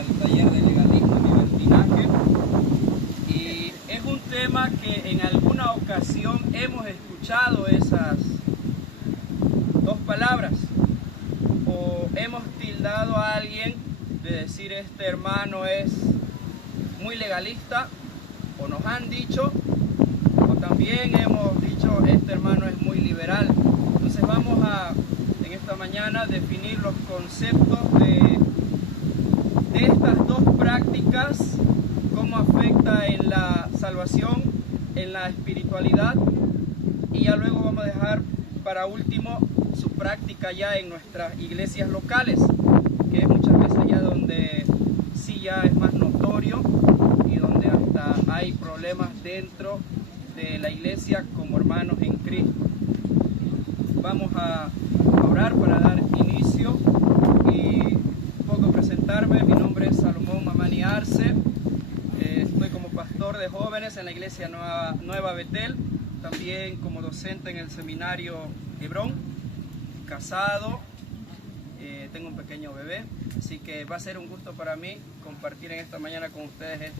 al taller de legalismo y libertinaje, y es un tema que en alguna ocasión hemos escuchado esas dos palabras, o hemos tildado a alguien de decir este hermano es muy legalista, o nos han dicho, o también hemos dicho este hermano es muy liberal. Entonces vamos a en esta mañana definir los conceptos de estas dos prácticas, cómo afecta en la salvación, en la espiritualidad, y ya luego vamos a dejar para último su práctica ya en nuestras iglesias locales, que es muchas veces ya donde sí ya es más notorio y donde hasta hay problemas dentro de la iglesia como hermanos en Cristo. Vamos a orar para dar inicio y un poco presentarme. Mi nombre es Salomón Mamani Arce, estoy como pastor de jóvenes en la iglesia Nueva Betel, también como docente en el seminario Hebrón, casado, tengo un pequeño bebé, así que va a ser un gusto para mí compartir en esta mañana con ustedes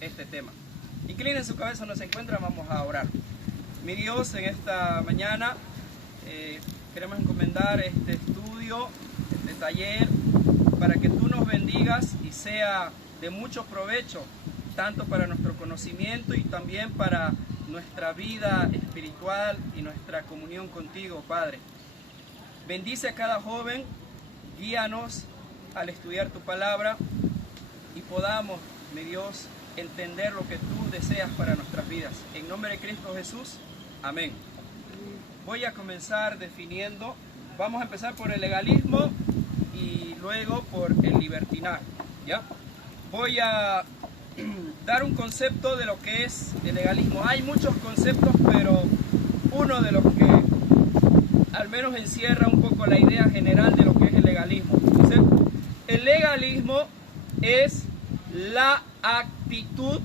este tema. Inclinen su cabeza donde se encuentran, vamos a orar. Mi Dios, en esta mañana queremos encomendar este estudio, este taller, para que tú nos bendigas y sea de mucho provecho, tanto para nuestro conocimiento y también para nuestra vida espiritual y nuestra comunión contigo, Padre. Bendice a cada joven, guíanos al estudiar tu palabra y podamos, mi Dios, entender lo que tú deseas para nuestras vidas. En nombre de Cristo Jesús, amén. Voy a comenzar definiendo, vamos a empezar por el legalismo y luego por el libertinaje, ¿ya? Voy a dar un concepto de lo que es el legalismo. Hay muchos conceptos, pero uno de los que al menos encierra un poco la idea general de lo que es el legalismo. Entonces, el legalismo es la actitud,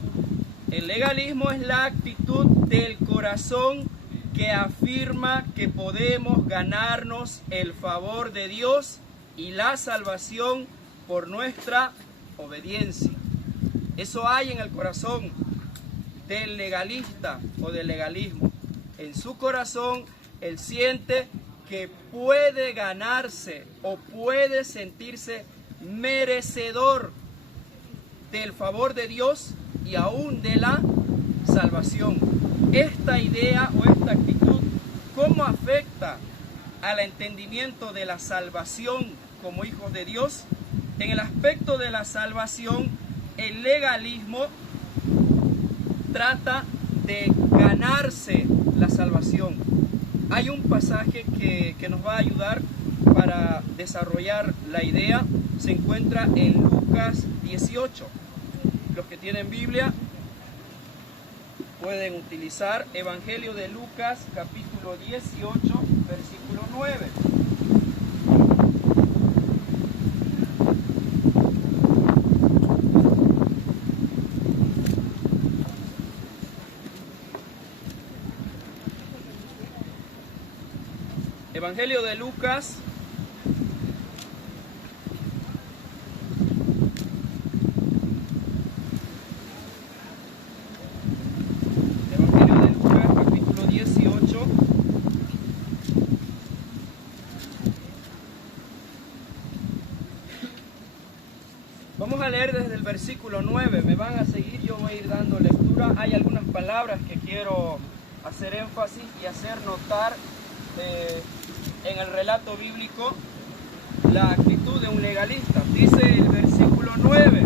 del corazón que afirma que podemos ganarnos el favor de Dios y la salvación por nuestra obediencia. Eso hay en el corazón del legalista o del legalismo. En su corazón él siente que puede ganarse o puede sentirse merecedor del favor de Dios y aún de la salvación. Esta idea o esta actitud, ¿cómo afecta al entendimiento de la salvación como hijos de Dios? En el aspecto de la salvación, el legalismo trata de ganarse la salvación. Hay un pasaje que nos va a ayudar para desarrollar la idea. Se encuentra en Lucas 18. Los que tienen Biblia pueden utilizar Evangelio de Lucas, capítulo 18, versículo 9. Evangelio de Lucas, capítulo 18, vamos a leer desde el versículo 9, me van a seguir, yo voy a ir dando lectura. Hay algunas palabras que quiero hacer énfasis y hacer notar en el relato bíblico la actitud de un legalista. Dice el versículo 9: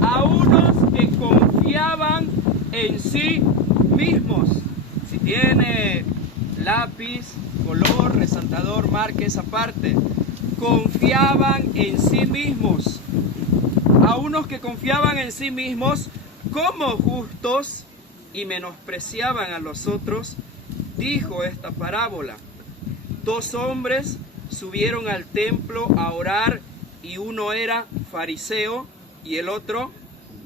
a unos que confiaban en sí mismos. Si tiene lápiz, color, resaltador, marque esa parte. Confiaban en sí mismos. A unos que confiaban en sí mismos como justos y menospreciaban a los otros, dijo esta parábola. 2 hombres subieron al templo a orar, y uno era fariseo y el otro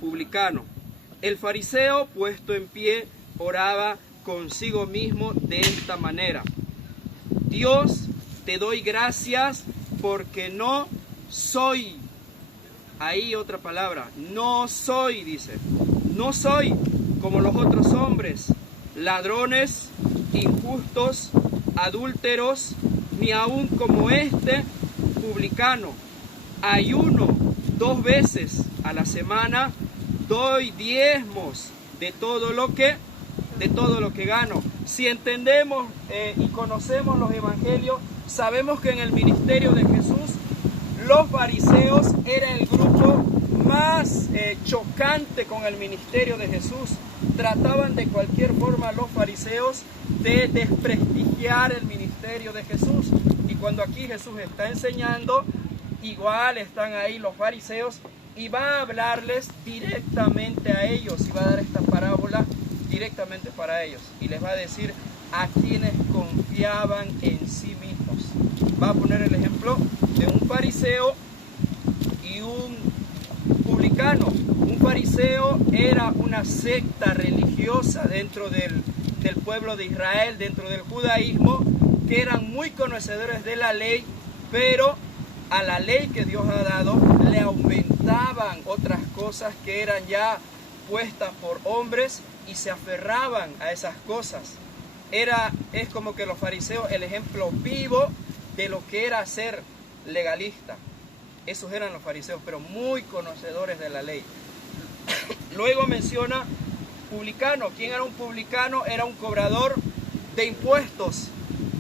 publicano. El fariseo, puesto en pie, oraba consigo mismo de esta manera: Dios, te doy gracias porque no soy Ahí otra palabra, no soy, dice, no soy como los otros hombres, ladrones, injustos, adúlteros, ni aun como este publicano. Ayuno 2 veces a la semana, doy diezmos de todo lo que gano. Si entendemos y conocemos los evangelios, sabemos que en el ministerio de Jesús, los fariseos era el grupo más chocante con el ministerio de Jesús. Trataban de cualquier forma los fariseos de desprestigiar el ministerio de Jesús. Y cuando aquí Jesús está enseñando, igual están ahí los fariseos y va a hablarles directamente a ellos y va a dar esta parábola directamente para ellos. Y les va a decir a quienes confiaban en sí mismos. Va a poner el ejemplo de un fariseo y un publicano. Un fariseo era una secta religiosa dentro del pueblo de Israel, dentro del judaísmo, que eran muy conocedores de la ley, pero a la ley que Dios ha dado le aumentaban otras cosas que eran ya puestas por hombres y se aferraban a esas cosas. Es como que los fariseos, el ejemplo vivo de lo que era ser legalista. Esos eran los fariseos, pero muy conocedores de la ley. Luego menciona publicano. ¿Quién era un publicano? Era un cobrador de impuestos.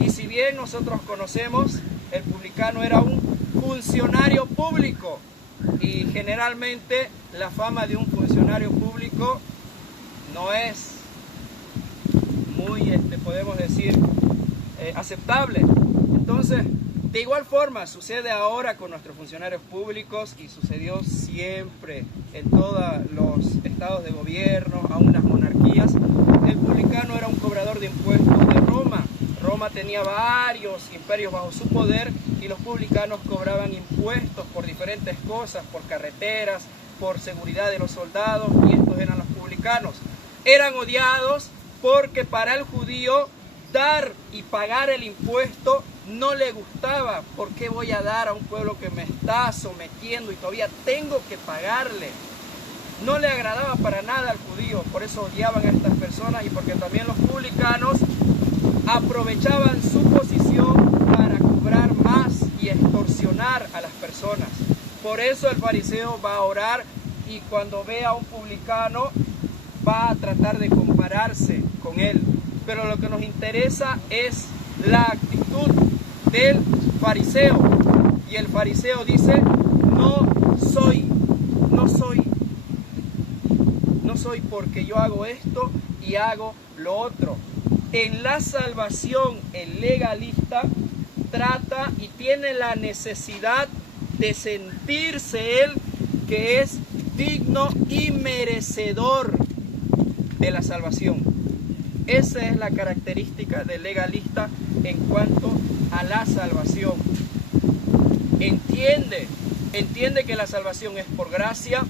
Y si bien nosotros conocemos, el publicano era un funcionario público. Y generalmente la fama de un funcionario público no es muy, podemos decir, aceptable. Entonces, de igual forma, sucede ahora con nuestros funcionarios públicos y sucedió siempre en todos los estados de gobierno, aún las monarquías. El publicano era un cobrador de impuestos de Roma. Roma tenía varios imperios bajo su poder y los publicanos cobraban impuestos por diferentes cosas, por carreteras, por seguridad de los soldados, y estos eran los publicanos. Eran odiados porque para el judío dar y pagar el impuesto no le gustaba. ¿Por qué voy a dar a un pueblo que me está sometiendo y todavía tengo que pagarle? No le agradaba para nada al judío, por eso odiaban a estas personas y porque también los publicanos aprovechaban su posición para cobrar más y extorsionar a las personas. Por eso el fariseo va a orar y cuando ve a un publicano va a tratar de compararse con él. Pero lo que nos interesa es la actitud del fariseo. Y el fariseo dice, no soy porque yo hago esto y hago lo otro. En la salvación, el legalista trata y tiene la necesidad de sentirse él que es digno y merecedor de la salvación. Esa es la característica del legalista en cuanto a la salvación. Entiende que la salvación es por gracia,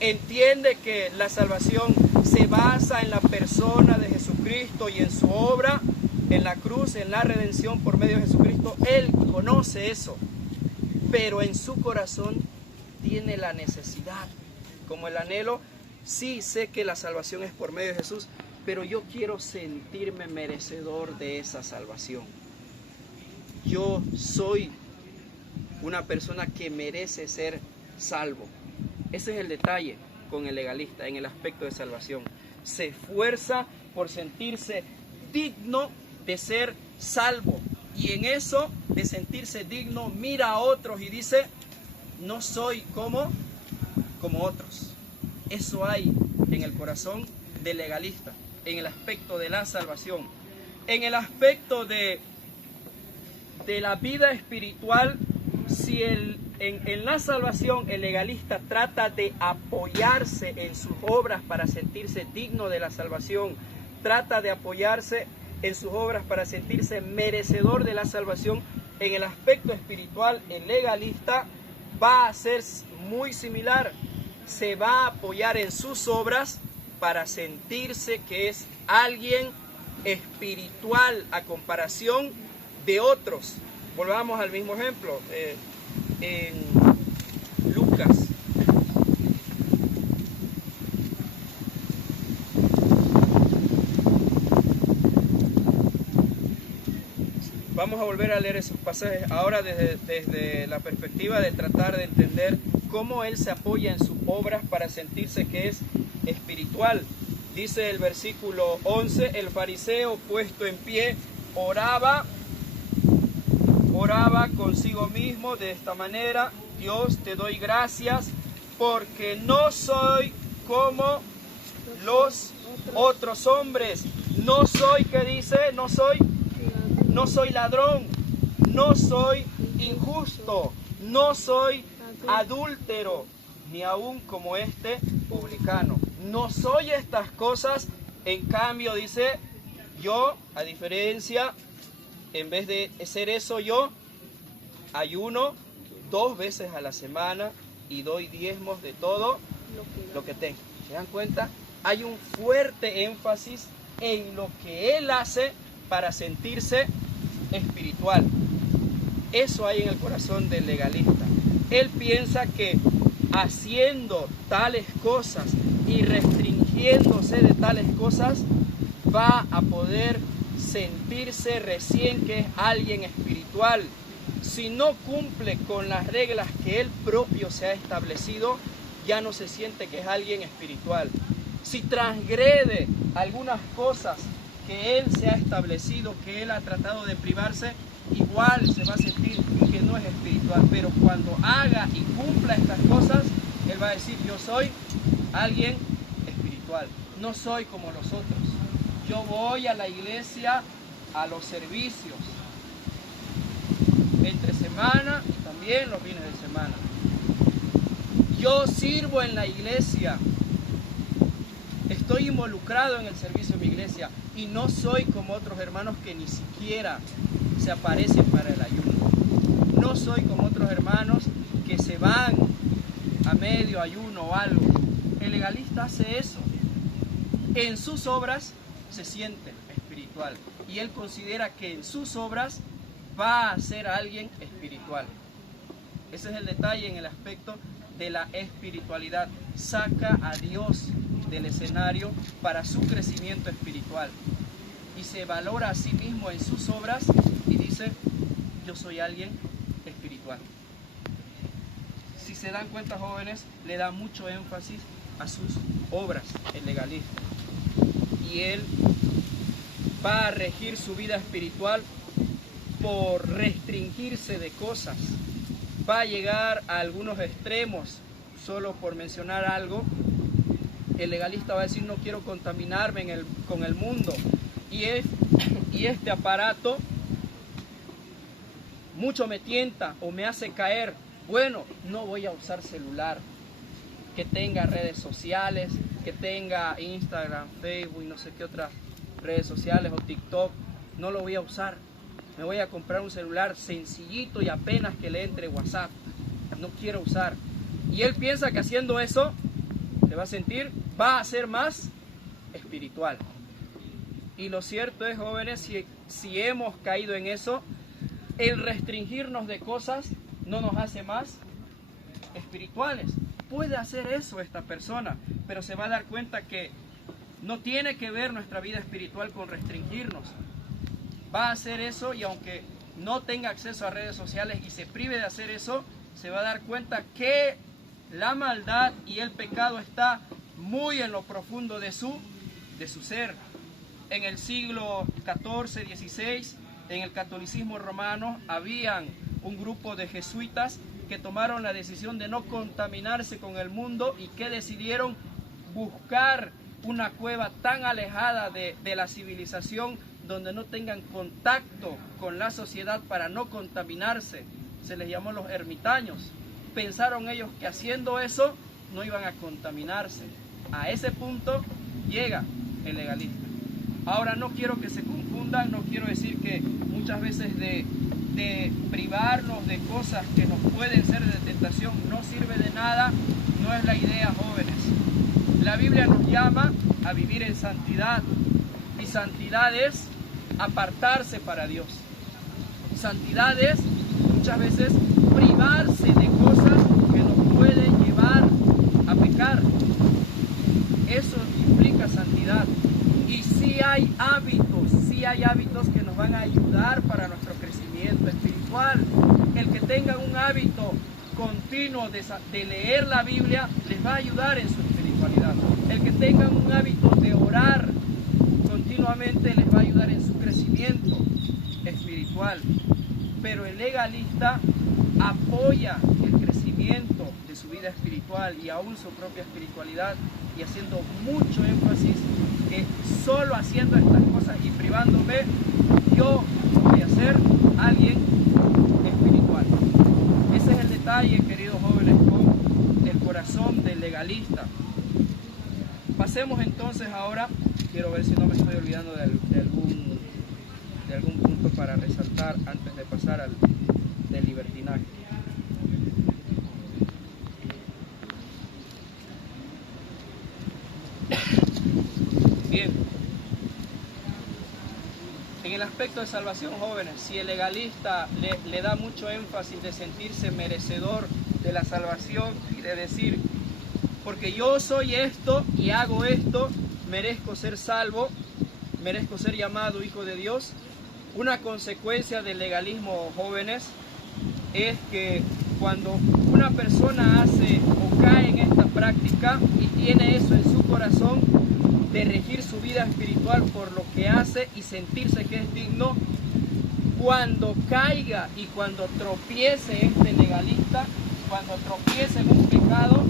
entiende que la salvación se basa en la persona de Jesucristo y en su obra, en la cruz, en la redención por medio de Jesucristo. Él conoce eso, pero en su corazón tiene la necesidad, como el anhelo. Sí, sé que la salvación es por medio de Jesús, pero yo quiero sentirme merecedor de esa salvación. Yo soy una persona que merece ser salvo. Ese es el detalle con el legalista en el aspecto de salvación. Se esfuerza por sentirse digno de ser salvo. Y en eso de sentirse digno, mira a otros y dice, no soy como otros. Eso hay en el corazón del legalista, en el aspecto de la salvación. En el aspecto de la vida espiritual, si en la salvación el legalista trata de apoyarse en sus obras para sentirse digno de la salvación, trata de apoyarse en sus obras para sentirse merecedor de la salvación, en el aspecto espiritual el legalista va a ser muy similar. Se va a apoyar en sus obras para sentirse que es alguien espiritual a comparación de otros. Volvamos al mismo ejemplo. En Lucas Vamos a volver a leer esos pasajes ahora desde la perspectiva de tratar de entender cómo él se apoya en sus obras para sentirse que es espiritual. Dice el versículo 11, el fariseo puesto en pie oraba consigo mismo de esta manera: Dios, te doy gracias porque no soy como los otros hombres. No soy, ¿qué dice? No soy ladrón, no soy injusto, no soy adúltero, ni aún como este publicano. No soy estas cosas, en cambio dice, yo, a diferencia, en vez de ser eso yo, ayuno 2 veces a la semana y doy diezmos de todo lo que tengo. ¿Se dan cuenta? Hay un fuerte énfasis en lo que él hace para sentirse espiritual. Eso hay en el corazón del legalista. Él piensa que haciendo tales cosas y restringiéndose de tales cosas va a poder sentirse recién que es alguien espiritual. Si no cumple con las reglas que él propio se ha establecido, ya no se siente que es alguien espiritual. Si transgrede algunas cosas que él se ha establecido, que él ha tratado de privarse, igual se va a sentir que no es espiritual. Pero cuando haga y cumpla estas cosas, él va a decir, yo soy alguien espiritual, no soy como los otros. Yo voy a la iglesia, a los servicios, entre semana y también los fines de semana. Yo sirvo en la iglesia, estoy involucrado en el servicio de mi iglesia y no soy como otros hermanos que ni siquiera se aparecen para el ayuno. No soy como otros hermanos que se van a medio ayuno o algo. El legalista hace eso. En sus obras se siente espiritual y él considera que en sus obras va a ser alguien espiritual. Ese es el detalle en el aspecto de la espiritualidad. Saca a Dios del escenario para su crecimiento espiritual y se valora a sí mismo en sus obras y dice, yo soy alguien espiritual. Si se dan cuenta, jóvenes, le da mucho énfasis a sus obras, el legalista, y él va a regir su vida espiritual por restringirse de cosas. Va a llegar a algunos extremos. Solo por mencionar algo, el legalista va a decir, no quiero contaminarme con el mundo, y este aparato mucho me tienta o me hace caer. Bueno, no voy a usar celular que tenga redes sociales, que tenga Instagram, Facebook y no sé qué otras redes sociales, o TikTok. No lo voy a usar. Me voy a comprar un celular sencillito y apenas que le entre WhatsApp. No quiero usar. Y él piensa que haciendo eso se va a sentir, va a ser más espiritual. Y lo cierto es, jóvenes, si hemos caído en eso, el restringirnos de cosas no nos hace más espirituales. Puede hacer eso esta persona, pero se va a dar cuenta que no tiene que ver nuestra vida espiritual con restringirnos. Va a hacer eso y aunque no tenga acceso a redes sociales y se prive de hacer eso, se va a dar cuenta que la maldad y el pecado está muy en lo profundo de su ser. En el siglo XIV, XVI, en el catolicismo romano, habían un grupo de jesuitas que tomaron la decisión de no contaminarse con el mundo y que decidieron buscar una cueva tan alejada de la civilización donde no tengan contacto con la sociedad para no contaminarse. Se les llamó los ermitaños. Pensaron ellos que haciendo eso no iban a contaminarse. A ese punto llega el legalista. Ahora, no quiero que se confundan, no quiero decir que muchas veces de privarnos de cosas que nos pueden ser de tentación no sirve de nada, no es la idea, jóvenes. La Biblia nos llama a vivir en santidad, y santidad es apartarse para Dios. Santidad es muchas veces privarse de cosas que nos pueden llevar a pecar. Eso implica santidad. Y sí hay hábitos que nos van a ayudar para nuestro crecimiento espiritual. El que tengan un hábito continuo de leer la Biblia les va a ayudar en su espiritualidad. El que tengan un hábito de orar continuamente les va a ayudar en su crecimiento espiritual. Pero el legalista apoya el crecimiento de su vida espiritual y aún su propia espiritualidad, y haciendo mucho énfasis que solo haciendo estas cosas y privándome, yo voy a ser alguien espiritual. Ese es el detalle, queridos jóvenes, con el corazón del legalista. Pasemos entonces ahora, quiero ver si no me estoy olvidando de algún punto para resaltar antes de pasar del libertinaje. Bien, en el aspecto de salvación, jóvenes, si el legalista le da mucho énfasis de sentirse merecedor de la salvación y de decir, porque yo soy esto y hago esto, merezco ser salvo, merezco ser llamado hijo de Dios. Una consecuencia del legalismo, jóvenes, es que cuando una persona hace o cae en esta práctica y tiene eso en su corazón de regir su vida espiritual por lo que hace y sentirse que es digno, cuando caiga y cuando tropiece este legalista, cuando tropiece en un pecado,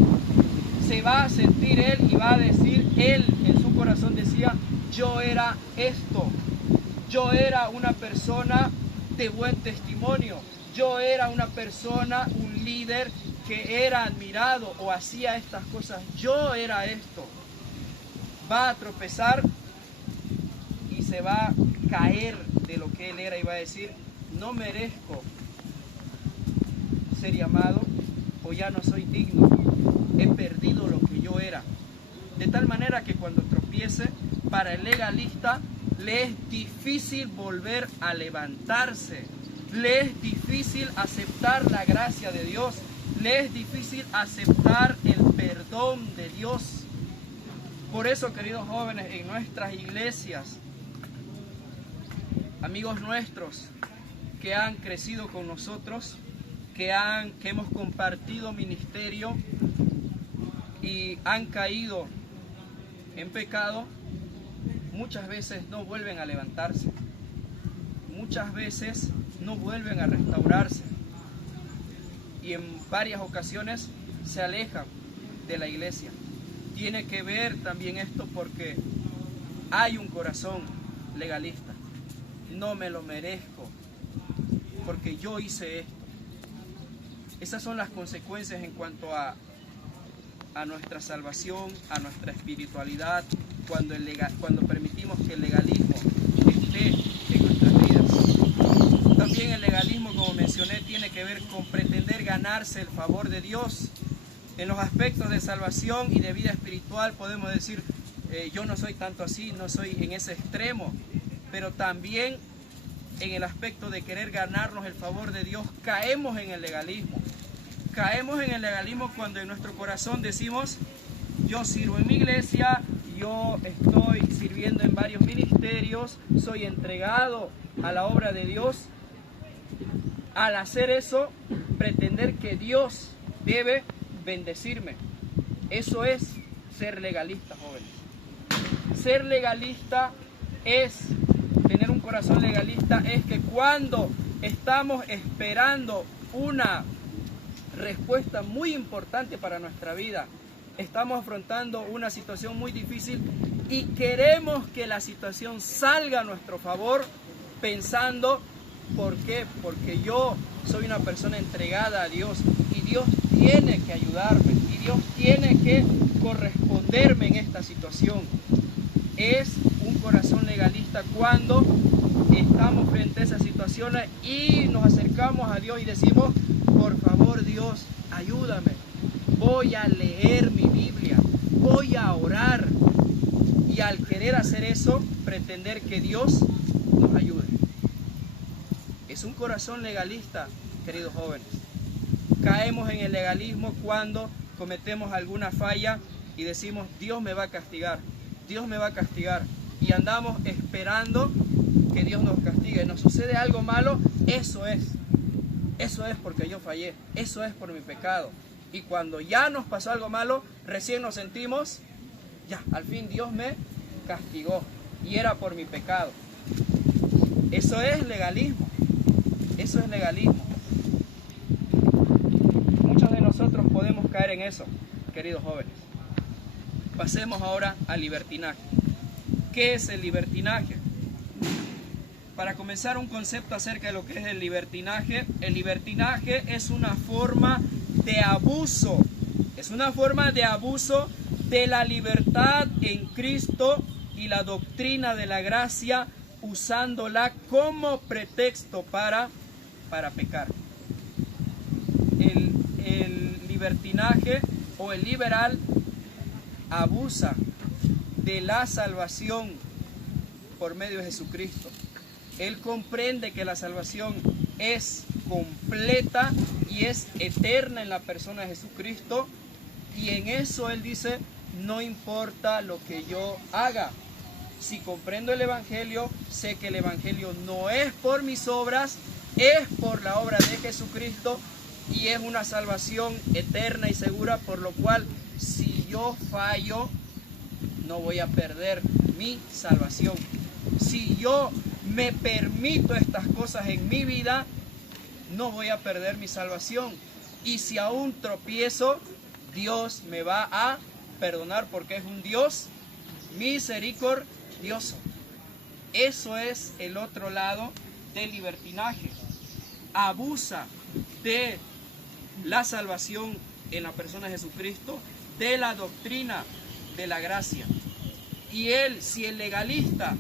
se va a sentir él y va a decir, él en su corazón decía, yo era esto, yo era una persona de buen testimonio, yo era una persona, un líder que era admirado o hacía estas cosas, yo era esto. Va a tropezar y se va a caer de lo que él era y va a decir, no merezco ser llamado o ya no soy digno, he perdido lo que yo era. De tal manera que cuando tropiece, para el legalista le es difícil volver a levantarse, le es difícil aceptar la gracia de Dios, le es difícil aceptar el perdón de Dios. Por eso, queridos jóvenes, en nuestras iglesias, amigos nuestros que han crecido con nosotros, que hemos compartido ministerio y han caído en pecado, muchas veces no vuelven a levantarse, muchas veces no vuelven a restaurarse y en varias ocasiones se alejan de la iglesia. Tiene que ver también esto porque hay un corazón legalista. No me lo merezco porque yo hice esto. Esas son las consecuencias en cuanto a nuestra salvación, a nuestra espiritualidad, cuando permitimos que el legalismo esté en nuestras vidas. También el legalismo, como mencioné, tiene que ver con pretender ganarse el favor de Dios. En los aspectos de salvación y de vida espiritual podemos decir, yo no soy tanto así, no soy en ese extremo, pero también en el aspecto de querer ganarnos el favor de Dios, caemos en el legalismo. Caemos en el legalismo cuando en nuestro corazón decimos, yo sirvo en mi iglesia, yo estoy sirviendo en varios ministerios, soy entregado a la obra de Dios. Al hacer eso, pretender que Dios debe bendecirme. Eso es ser legalista, jóvenes. Ser legalista es, tener un corazón legalista es que cuando estamos esperando una respuesta muy importante para nuestra vida, estamos afrontando una situación muy difícil y queremos que la situación salga a nuestro favor pensando, ¿por qué? Porque yo soy una persona entregada a Dios y Dios tiene que ayudarme y Dios tiene que corresponderme en esta situación. Es un corazón legalista cuando estamos frente a esas situaciones y nos acercamos a Dios y decimos, por favor Dios, ayúdame, voy a leer mi Biblia, voy a orar, y al querer hacer eso, pretender que Dios nos ayude. Es un corazón legalista, queridos jóvenes. Caemos en el legalismo cuando cometemos alguna falla y decimos, Dios me va a castigar, Dios me va a castigar, y andamos esperando que Dios nos castigue. Nos sucede algo malo, eso es eso es porque yo fallé, eso es por mi pecado. Y cuando ya nos pasó algo malo, recién nos sentimos, ya, al fin Dios me castigó y era por mi pecado. Eso es legalismo, eso es legalismo. Muchos de nosotros podemos caer en eso, queridos jóvenes. Pasemos ahora al libertinaje. ¿Qué es el libertinaje? Para comenzar, un concepto acerca de lo que es el libertinaje es una forma de abuso, de la libertad en Cristo y la doctrina de la gracia, usándola como pretexto para pecar. El libertinaje o el liberal abusa de la salvación por medio de Jesucristo. Él comprende que la salvación es completa y es eterna en la persona de Jesucristo, y en eso él dice: no importa lo que yo haga, si comprendo el Evangelio, sé que el Evangelio no es por mis obras, es por la obra de Jesucristo, y es una salvación eterna y segura, por lo cual si yo fallo, no voy a perder mi salvación. Si yo me permito estas cosas en mi vida, no voy a perder mi salvación. Y si aún tropiezo, Dios me va a perdonar porque es un Dios misericordioso. Eso es el otro lado del libertinaje. Abusa de la salvación en la persona de Jesucristo, de la doctrina de la gracia. Y si el legalista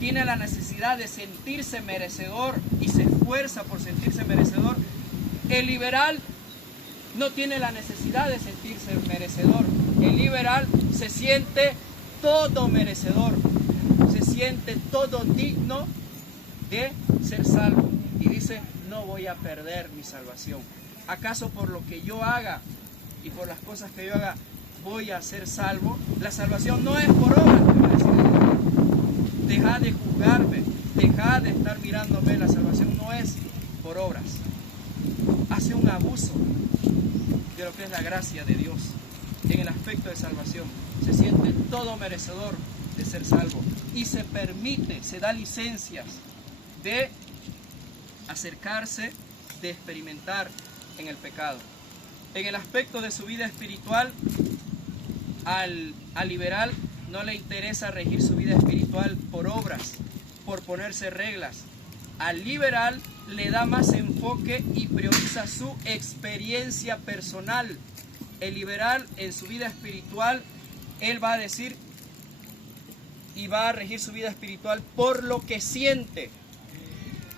tiene la necesidad de sentirse merecedor y se esfuerza por sentirse merecedor, el liberal no tiene la necesidad de sentirse merecedor. El liberal se siente todo merecedor, se siente todo digno de ser salvo y dice: no voy a perder mi salvación. ¿Acaso por lo que yo haga y por las cosas que yo haga voy a ser salvo? La salvación no es por obras, te va a decir. Deja de juzgarme, deja de estar mirándome. La salvación no es por obras. Hace un abuso de lo que es la gracia de Dios en el aspecto de salvación. Se siente todo merecedor de ser salvo y se permite, se da licencias de acercarse, de experimentar en el pecado. En el aspecto de su vida espiritual, al liberal no le interesa regir su vida espiritual por obras, por ponerse reglas. Al liberal le da más enfoque y prioriza su experiencia personal. El liberal en su vida espiritual, él va a decir y va a regir su vida espiritual por lo que siente.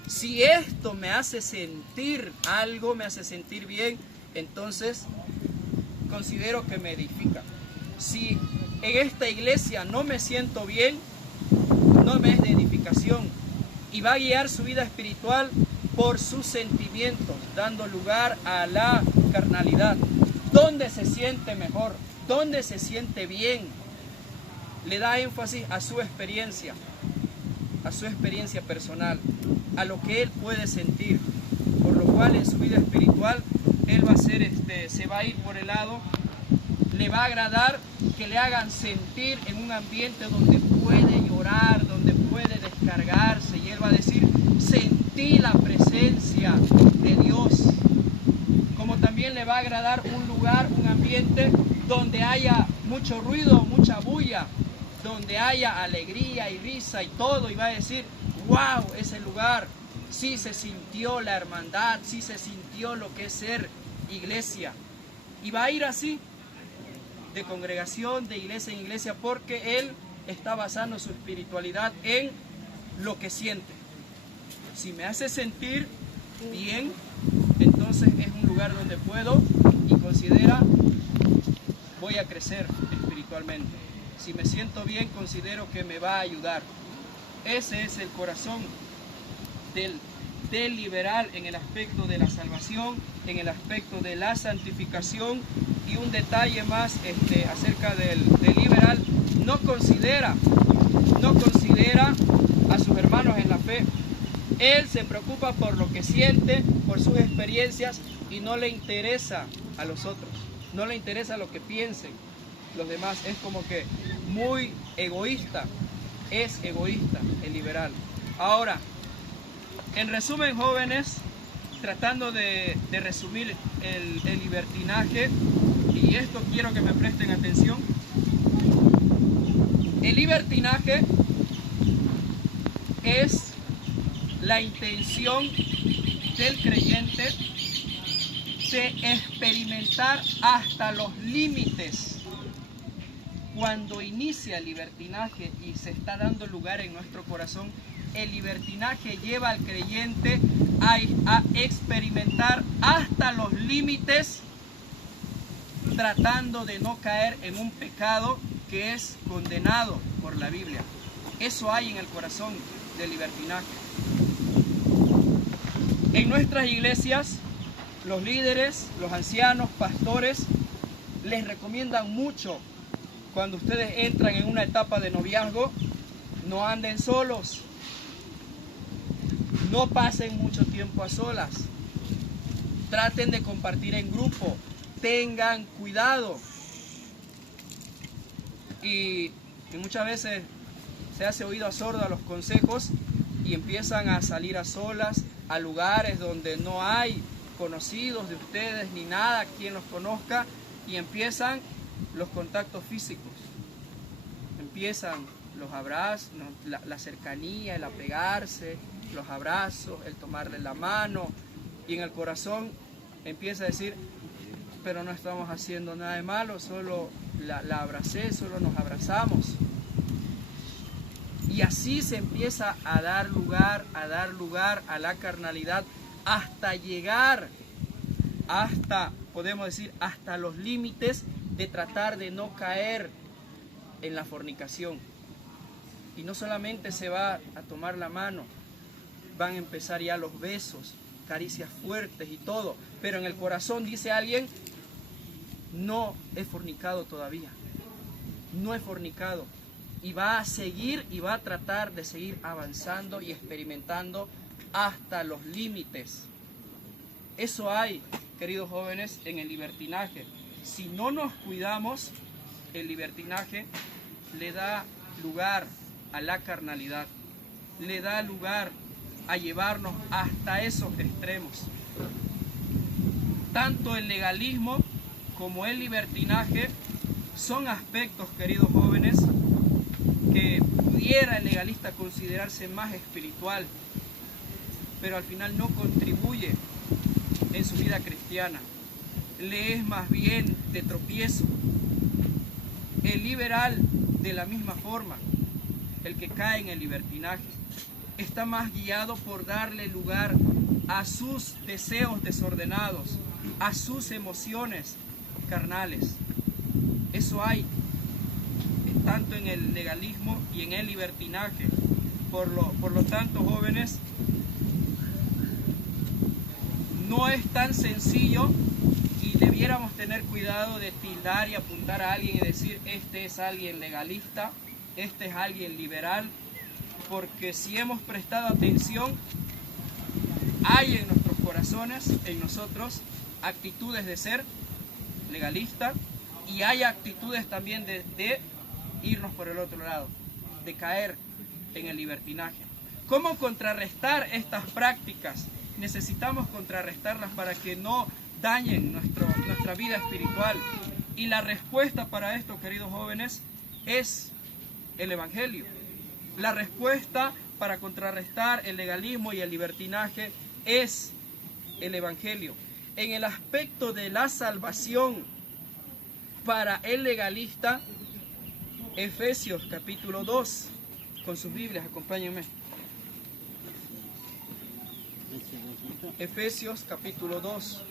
Si esto me hace sentir algo, me hace sentir bien, entonces considero que me edifica. Si en esta iglesia no me siento bien, no me es de edificación. Y va a guiar su vida espiritual por sus sentimientos, dando lugar a la carnalidad. ¿Dónde se siente mejor? ¿Dónde se siente bien? Le da énfasis a su experiencia personal, a lo que él puede sentir. Por lo cual en su vida espiritual él va a ser, se va a ir por el lado, le va a agradar que le hagan sentir en un ambiente donde puede llorar, donde puede descargarse, y él va a decir: sentí la presencia de Dios. Como también le va a agradar un lugar, un ambiente donde haya mucho ruido, mucha bulla, donde haya alegría y risa y todo, y va a decir: wow, ese lugar sí se sintió la hermandad, sí se sintió lo que es ser iglesia. Y va a ir así, de congregación, de iglesia en iglesia, porque él está basando su espiritualidad en lo que siente. Si me hace sentir bien, entonces es un lugar donde puedo y considera voy a crecer espiritualmente. Si me siento bien, considero que me va a ayudar. Ese es el corazón del liberal en el aspecto de la salvación, en el aspecto de la santificación. Y un detalle más acerca del liberal: no considera a sus hermanos en la fe Él se preocupa por lo que siente, por sus experiencias y no le interesa a los otros. No le interesa lo que piensen los demás. Es como que muy egoísta. Es egoísta el liberal. Ahora, en resumen, jóvenes, tratando de resumir el libertinaje, y esto quiero que me presten atención. El libertinaje es la intención del creyente de experimentar hasta los límites. Cuando inicia el libertinaje y se está dando lugar en nuestro corazón, el libertinaje lleva al creyente a experimentar hasta los límites, tratando de no caer en un pecado que es condenado por la Biblia. Eso hay en el corazón del libertinaje. En nuestras iglesias, los líderes, los ancianos, pastores, les recomiendan mucho cuando ustedes entran en una etapa de noviazgo, no anden solos, no pasen mucho tiempo a solas, traten de compartir en grupo, tengan cuidado. Y muchas veces se hace oído sordo a los consejos y empiezan a salir a solas a lugares donde no hay conocidos de ustedes ni nada quien los conozca, y empiezan los contactos físicos, empiezan los abrazos, la cercanía, el apegarse, los abrazos, el tomarle la mano, y en el corazón empieza a decir: pero no estamos haciendo nada de malo, solo la abracé, solo nos abrazamos. Y así se empieza a dar lugar a la carnalidad, hasta llegar, podemos decir, hasta los límites de tratar de no caer en la fornicación. Y no solamente se va a tomar la mano, van a empezar ya los besos, caricias fuertes y todo, pero en el corazón dice alguien: no he fornicado todavía, no he fornicado. Y va a seguir y va a tratar de seguir avanzando y experimentando hasta los límites. Eso hay, queridos jóvenes, en el libertinaje. Si no nos cuidamos, el libertinaje le da lugar a la carnalidad, le da lugar a llevarnos hasta esos extremos. Tanto el legalismo como el libertinaje son aspectos, queridos jóvenes, que pudiera el legalista considerarse más espiritual, pero al final no contribuye en su vida cristiana, le es más bien de tropiezo. El liberal, de la misma forma, el que cae en el libertinaje, está más guiado por darle lugar a sus deseos desordenados, a sus emociones carnales. Eso hay tanto en el legalismo y en el libertinaje. Por lo tanto, jóvenes, no es tan sencillo, y debiéramos tener cuidado de tildar y apuntar a alguien y decir: este es alguien legalista, este es alguien liberal, porque si hemos prestado atención, hay en nuestros corazones, en nosotros, actitudes de ser legalista, y hay actitudes también de irnos por el otro lado, de caer en el libertinaje. ¿Cómo contrarrestar estas prácticas? Necesitamos contrarrestarlas para que no dañen nuestra vida espiritual. Y la respuesta para esto, queridos jóvenes, es el Evangelio. La respuesta para contrarrestar el legalismo y el libertinaje es el Evangelio. En el aspecto de la salvación, para el legalista, Efesios capítulo 2, con sus Biblias, acompáñenme. Efesios capítulo 2.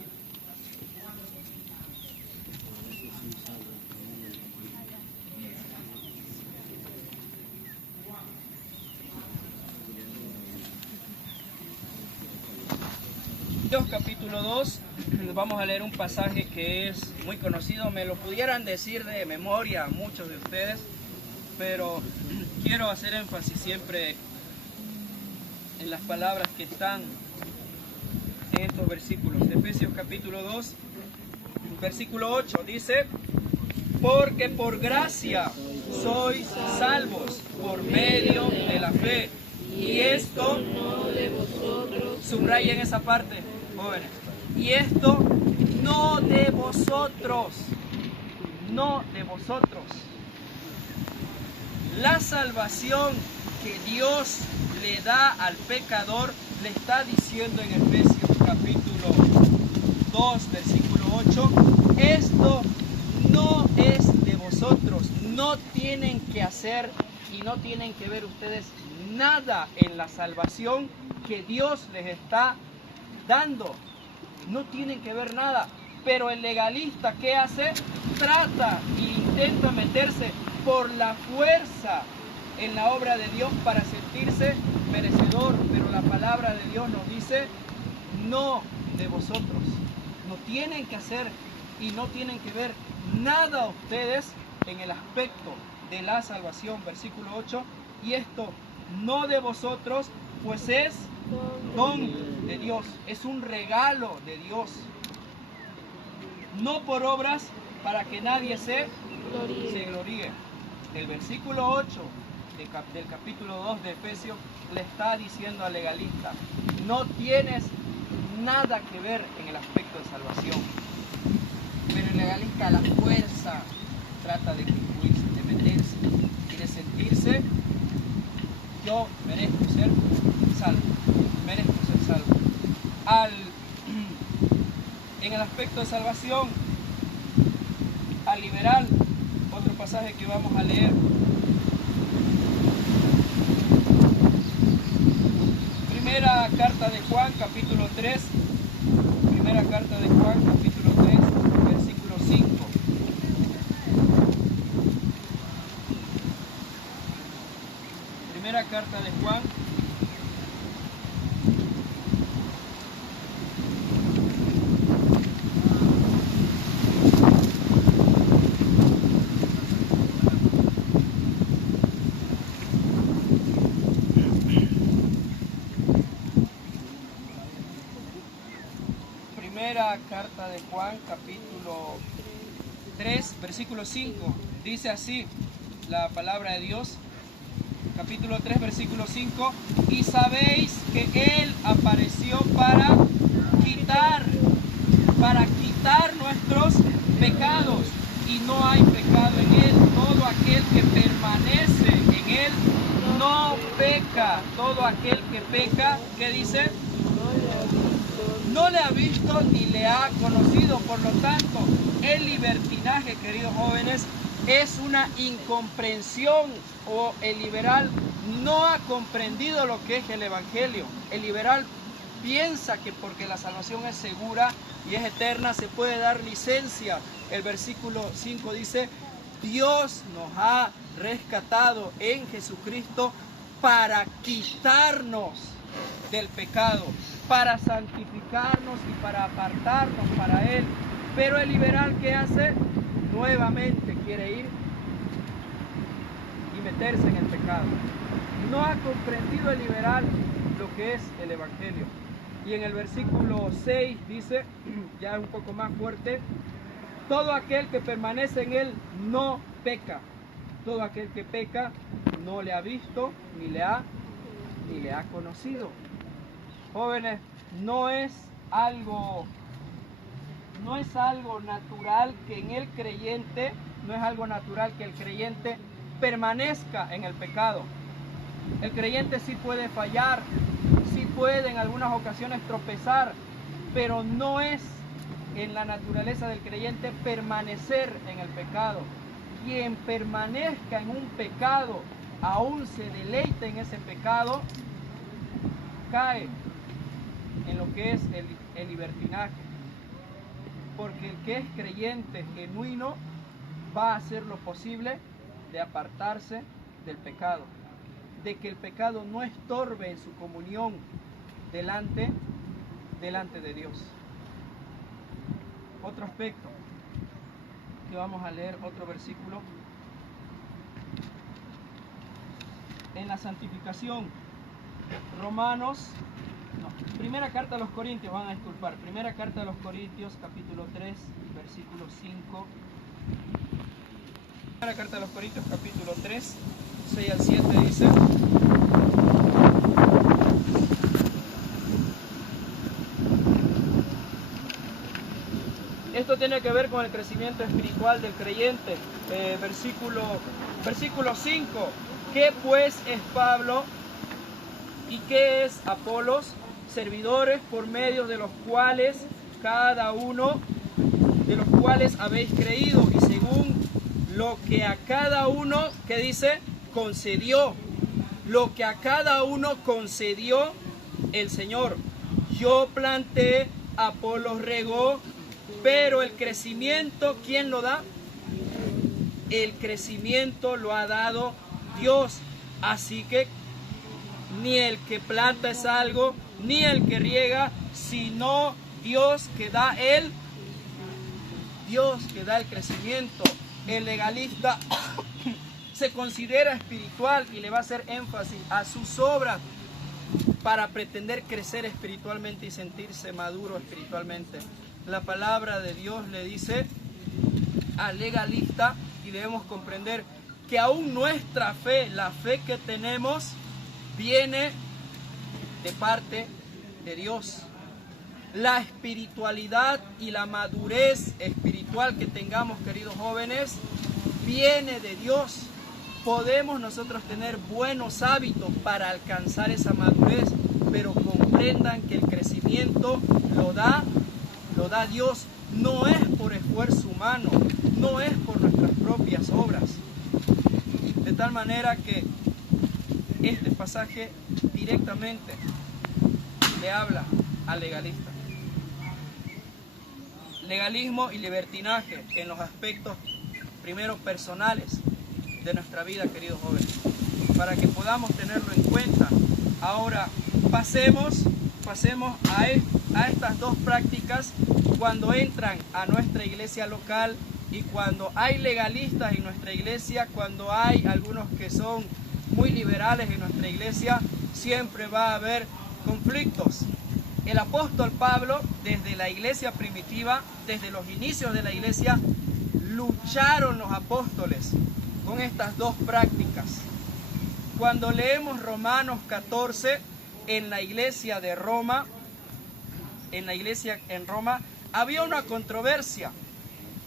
Efesios capítulo 2, vamos a leer un pasaje que es muy conocido, me lo pudieran decir de memoria muchos de ustedes, pero quiero hacer énfasis siempre en las palabras que están en estos versículos. Efesios capítulo 2, versículo 8 dice: porque por gracia sois salvos por medio de la fe. Y esto, subrayen esa parte, jóvenes. Y esto no de vosotros, no de vosotros. La salvación que Dios le da al pecador, le está diciendo en Efesios capítulo 2, versículo 8, esto no es de vosotros, no tienen que hacer y no tienen que ver ustedes nada en la salvación que Dios les está dando. No tienen que ver nada. Pero el legalista, ¿qué hace? Trata e intenta meterse por la fuerza en la obra de Dios para sentirse merecedor. Pero la palabra de Dios nos dice, no de vosotros. No tienen que hacer y no tienen que ver nada ustedes en el aspecto de la salvación. Versículo 8, y esto no de vosotros, pues es don de Dios, es un regalo de Dios. No por obras, para que nadie se gloríe. El versículo 8 del capítulo 2 de Efesios le está diciendo al legalista, no tienes nada que ver en el aspecto de salvación. Pero el legalista a la fuerza trata de incluirse, de meterse, y de sentirse, yo merezco ser salvo, merezco ser salvo. En el aspecto de salvación, al liberal, otro pasaje que vamos a leer. Primera carta de Juan, capítulo 3. Primera carta de Juan, capítulo 3, versículo 5. Primera carta de Juan. Primera carta de Juan, capítulo 3, versículo 5. Dice así la palabra de Dios. Capítulo 3, versículo 5. Y sabéis que Él apareció para quitar nuestros pecados. Y no hay pecado en Él. Todo aquel que permanece en Él no peca. Todo aquel que peca, ¿qué dice? No le ha visto ni le ha conocido. Por lo tanto, el libertinaje, queridos jóvenes, es una incomprensión, o el liberal no ha comprendido lo que es el evangelio. El liberal piensa que porque la salvación es segura y es eterna se puede dar licencia. El versículo 5 dice, Dios nos ha rescatado en Jesucristo para quitarnos del pecado, para santificarnos y para apartarnos para Él. Pero el liberal, ¿qué hace? Nuevamente quiere ir y meterse en el pecado. No ha comprendido el liberal lo que es el evangelio. Y en el versículo 6 dice, ya es un poco más fuerte, todo aquel que permanece en Él no peca. Todo aquel que peca no le ha visto ni le ha conocido. Jóvenes, no es algo natural que en el creyente, no es algo natural que el creyente permanezca en el pecado. El creyente sí puede fallar, sí puede en algunas ocasiones tropezar, pero no es en la naturaleza del creyente permanecer en el pecado. Quien permanezca en un pecado, aún se deleita en ese pecado, cae en lo que es el libertinaje. Porque el que es creyente genuino va a hacer lo posible de apartarse del pecado, de que el pecado no estorbe en su comunión delante de Dios. Otro aspecto que vamos a leer, otro versículo. En la santificación, Primera carta a los Corintios, van a disculpar. Primera carta a los Corintios, capítulo 3, versículo 5. Primera carta a los Corintios, capítulo 3, 6 al 7 dice: esto tiene que ver con el crecimiento espiritual del creyente. Versículo 5. ¿Qué pues es Pablo y qué es Apolos? Servidores por medio de los cuales cada uno de los cuales habéis creído, y según lo que a cada uno, ¿qué dice? Concedió. Lo que a cada uno concedió el Señor. Yo planté, Apolos regó, pero el crecimiento, ¿quién lo da? El crecimiento lo ha dado Dios. Así que ni el que planta es algo, ni el que riega, sino Dios que da el crecimiento. El legalista se considera espiritual y le va a hacer énfasis a sus obras para pretender crecer espiritualmente y sentirse maduro espiritualmente. La palabra de Dios le dice al legalista, y debemos comprender que aún nuestra fe, la fe que tenemos, viene de parte de Dios. La espiritualidad y la madurez espiritual que tengamos, queridos jóvenes, viene de Dios. Podemos nosotros tener buenos hábitos para alcanzar esa madurez, pero comprendan que el crecimiento lo da Dios. No es por esfuerzo humano, no es por nuestras propias obras. De tal manera que este pasaje directamente le habla al legalista. Legalismo y libertinaje en los aspectos primero personales de nuestra vida, queridos jóvenes, para que podamos tenerlo en cuenta. Ahora pasemos a estas dos prácticas cuando entran a nuestra iglesia local y cuando hay legalistas en nuestra iglesia, cuando hay algunos que son muy liberales en nuestra iglesia, siempre va a haber conflictos. El apóstol Pablo, desde la iglesia primitiva, desde los inicios de la iglesia, lucharon los apóstoles con estas dos prácticas. Cuando leemos Romanos 14, en la iglesia de Roma, en Roma, había una controversia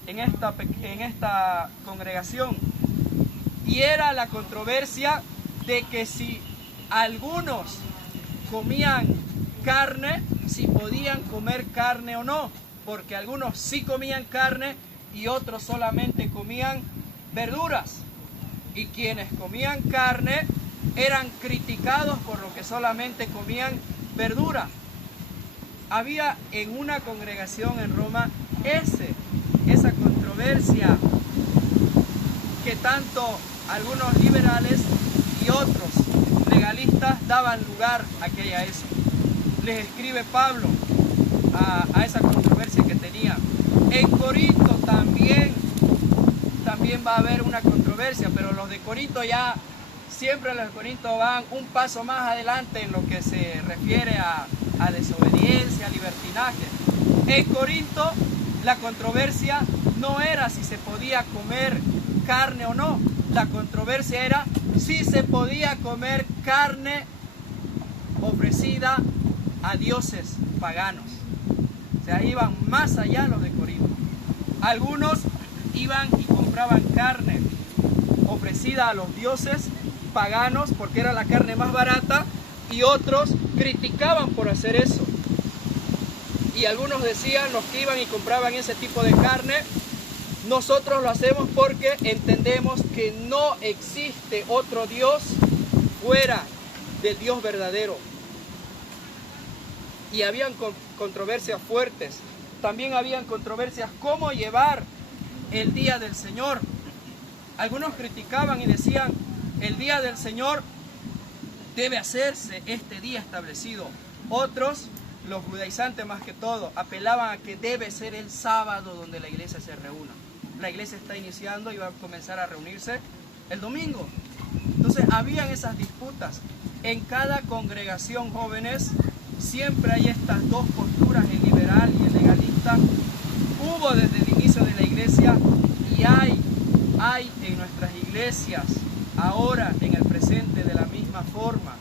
en esta congregación, y era la controversia de que si algunos comían carne, si podían comer carne o no, porque algunos sí comían carne y otros solamente comían verduras, y quienes comían carne eran criticados por lo que solamente comían verdura. Había en una congregación en Roma esa controversia que tanto algunos liberales y otros legalistas daban lugar a que haya eso. Les escribe Pablo a esa controversia que tenía. En Corinto también va a haber una controversia, pero los de Corinto siempre los de Corinto van un paso más adelante en lo que se refiere a desobediencia, a libertinaje. En Corinto la controversia no era si se podía comer carne o no, la controversia era si se podía comer carne ofrecida a dioses paganos. O sea, iban más allá los de Corinto. Algunos iban y compraban carne ofrecida a los dioses paganos porque era la carne más barata, y otros criticaban por hacer eso. Y algunos decían, los que iban y compraban ese tipo de carne, nosotros lo hacemos porque entendemos que no existe otro Dios fuera del Dios verdadero. Y habían controversias fuertes. También habían controversias cómo llevar el día del Señor. Algunos criticaban y decían, el día del Señor debe hacerse este día establecido. Otros, los judaizantes más que todo, apelaban a que debe ser el sábado donde la iglesia se reúna. La iglesia está iniciando y va a comenzar a reunirse el domingo. Entonces habían esas disputas. En cada congregación, jóvenes, siempre hay estas dos posturas, el liberal y el legalista. Hubo desde el inicio de la iglesia y hay en nuestras iglesias ahora, en el presente, de la misma forma.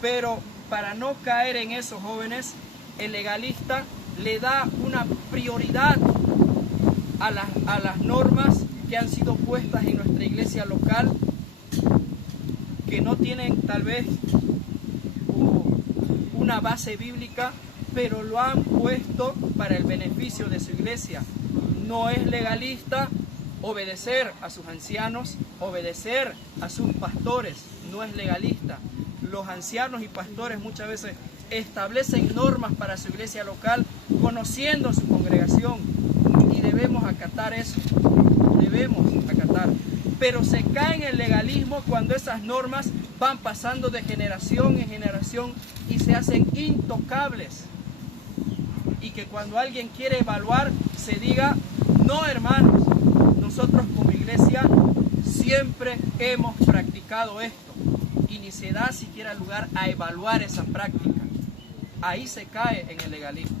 Pero para no caer en eso, jóvenes, el legalista le da una prioridad a las normas que han sido puestas en nuestra iglesia local, que no tienen tal vez una base bíblica, pero lo han puesto para el beneficio de su iglesia. No es legalista obedecer a sus ancianos, obedecer a sus pastores, no es legalista. Los ancianos y pastores muchas veces establecen normas para su iglesia local, conociendo su congregación, y debemos acatar eso, debemos acatar. Pero se cae en el legalismo cuando esas normas van pasando de generación en generación y se hacen intocables. Y que cuando alguien quiere evaluar, se diga: no, hermanos, nosotros como iglesia siempre hemos practicado esto. Y ni se da siquiera lugar a evaluar esa práctica. Ahí se cae en el legalismo.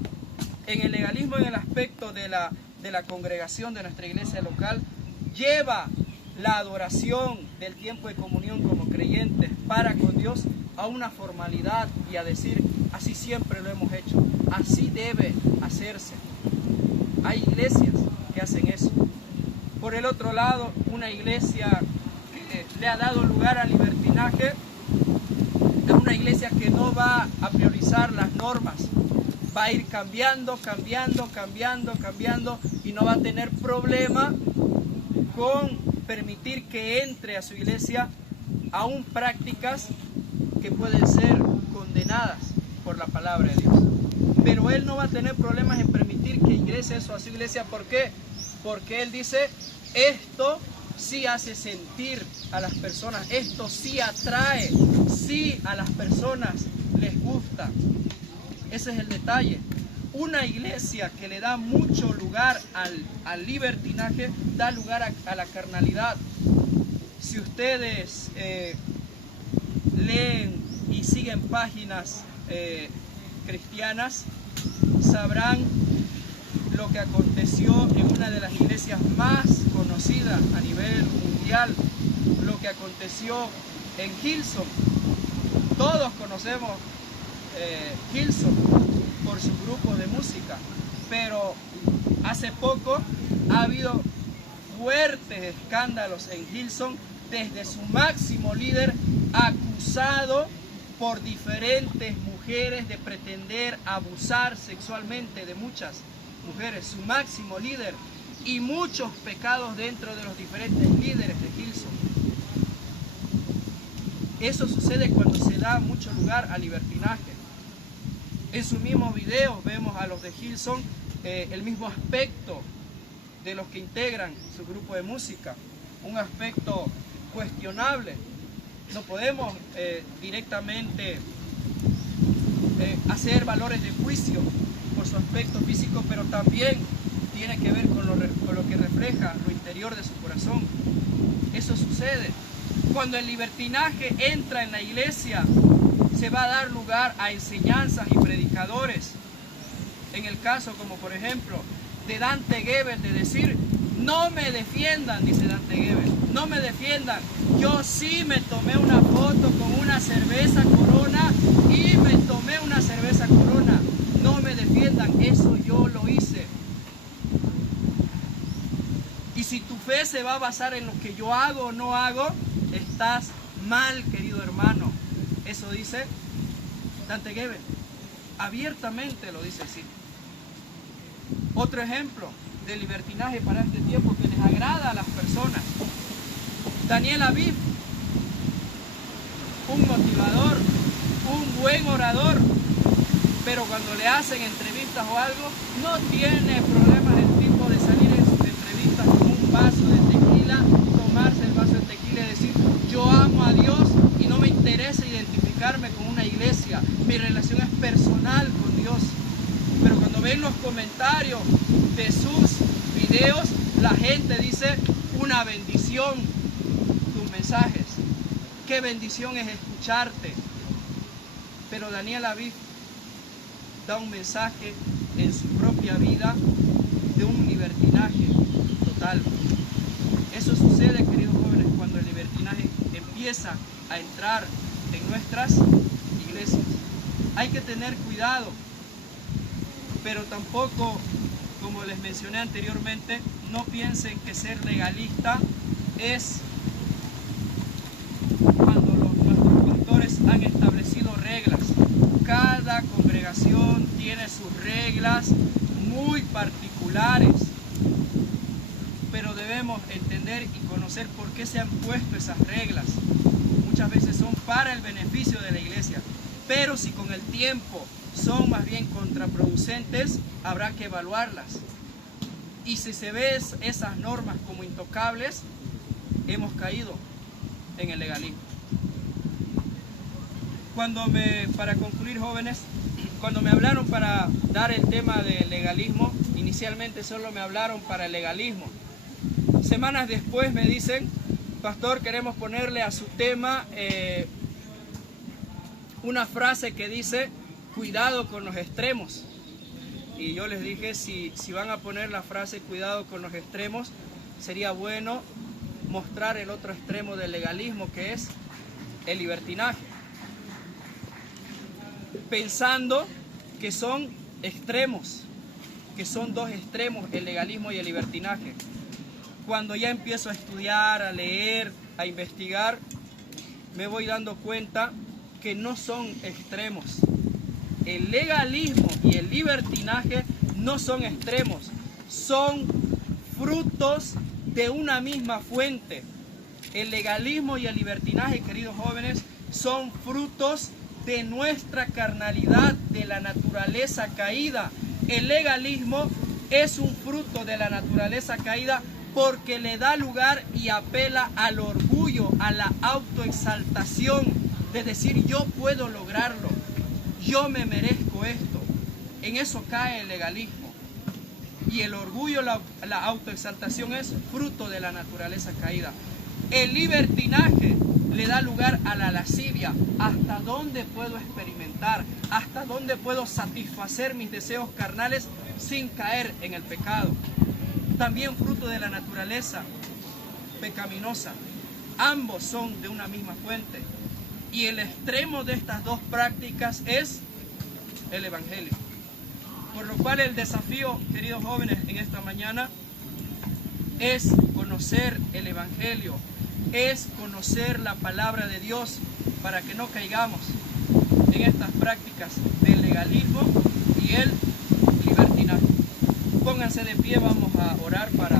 En el legalismo, en el aspecto de la congregación de nuestra iglesia local, lleva la adoración del tiempo de comunión como creyentes para con Dios a una formalidad y a decir: así siempre lo hemos hecho, así debe hacerse. Hay iglesias que hacen eso. Por el otro lado, una iglesia que le ha dado lugar al libertinaje es una iglesia que no va a priorizar las normas, va a ir cambiando y no va a tener problema con permitir que entre a su iglesia aún prácticas que pueden ser condenadas por la palabra de Dios. Pero él no va a tener problemas en permitir que ingrese eso a su iglesia. ¿Por qué? Porque él dice: esto sí hace sentir a las personas, esto sí atrae, sí a las personas les gusta. Ese es el detalle. Una iglesia que le da mucho lugar al libertinaje da lugar a la carnalidad. Si ustedes leen y siguen páginas cristianas, sabrán lo que aconteció en una de las iglesias más conocidas a nivel mundial, lo que aconteció en Hillsong. Todos conocemos Hillsong por su grupo de música, pero hace poco ha habido fuertes escándalos en Hillsong, desde su máximo líder acusado por diferentes mujeres de pretender abusar sexualmente de muchas mujeres, su máximo líder, y muchos pecados dentro de los diferentes líderes de Hillsong. Eso sucede cuando se da mucho lugar al libertinaje. En sus mismos videos vemos a los de Hillsong el mismo aspecto de los que integran su grupo de música, un aspecto cuestionable. No podemos directamente hacer valores de juicio por su aspecto físico, pero también tiene que ver con lo que refleja lo interior de su corazón. Eso sucede. Cuando el libertinaje entra en la iglesia, se va a dar lugar a enseñanzas y predicadores. En el caso, como por ejemplo, de Dante Gebel, de decir: no me defiendan, dice Dante Gebel, no me defiendan. Yo sí me tomé una foto con una cerveza Corona y me tomé una cerveza Corona. No me defiendan, eso yo lo hice. Y si tu fe se va a basar en lo que yo hago o no hago, estás mal, querido hermano. Eso dice Dante Gebel. Abiertamente lo dice así. Otro ejemplo de libertinaje para este tiempo que les agrada a las personas: Daniel Aviv, un motivador, un buen orador, pero cuando le hacen entrevistas o algo, no tiene problemas el tipo de salir en sus entrevistas con un vaso de tequila, tomarse el vaso de tequila y decir: yo amo a Dios y no me interesa identificarme con una iglesia, mi relación es personal con Dios. Pero cuando ven los comentarios de sus videos, la gente dice: una bendición tus mensajes, qué bendición es escucharte, Pero Daniel Aviv da un mensaje en su propia vida de un libertinaje total. Eso sucede, queridos jóvenes, cuando el libertinaje empieza a entrar en nuestras iglesias. Hay que tener cuidado, pero tampoco, como les mencioné anteriormente, no piensen que ser legalista es cuando nuestros pastores han establecido reglas. Cada congregación tiene sus reglas muy particulares, pero debemos entender y conocer por qué se han puesto esas reglas. Muchas veces son para el beneficio de la iglesia, pero si con el tiempo son más bien contraproducentes, habrá que evaluarlas. Y si se ve esas normas como intocables, hemos caído en el legalismo. Para concluir, jóvenes, cuando me hablaron para dar el tema del legalismo, inicialmente solo me hablaron para el legalismo. Semanas después me dicen: pastor, queremos ponerle a su tema una frase que dice: cuidado con los extremos. Y yo les dije, si van a poner la frase cuidado con los extremos, sería bueno mostrar el otro extremo del legalismo, que es el libertinaje, pensando que son extremos, que son dos extremos, el legalismo y el libertinaje. Cuando ya empiezo a estudiar, a leer, a investigar, me voy dando cuenta que no son extremos. El legalismo y el libertinaje no son extremos, son frutos de una misma fuente. El legalismo y el libertinaje, queridos jóvenes, son frutos de nuestra carnalidad, de la naturaleza caída. El legalismo es un fruto de la naturaleza caída porque le da lugar y apela al orgullo, a la autoexaltación, de decir yo puedo lograrlo, yo me merezco esto. En eso cae el legalismo. Y el orgullo, la autoexaltación es fruto de la naturaleza caída. El libertinaje le da lugar a la lascivia. ¿Hasta dónde puedo experimentar? ¿Hasta dónde puedo satisfacer mis deseos carnales sin caer en el pecado? También fruto de la naturaleza pecaminosa. Ambos son de una misma fuente. Y el extremo de estas dos prácticas es el evangelio. Por lo cual el desafío, queridos jóvenes, en esta mañana es conocer el evangelio, es conocer la palabra de Dios para que no caigamos en estas prácticas del legalismo y el libertinaje. Pónganse de pie, vamos a orar para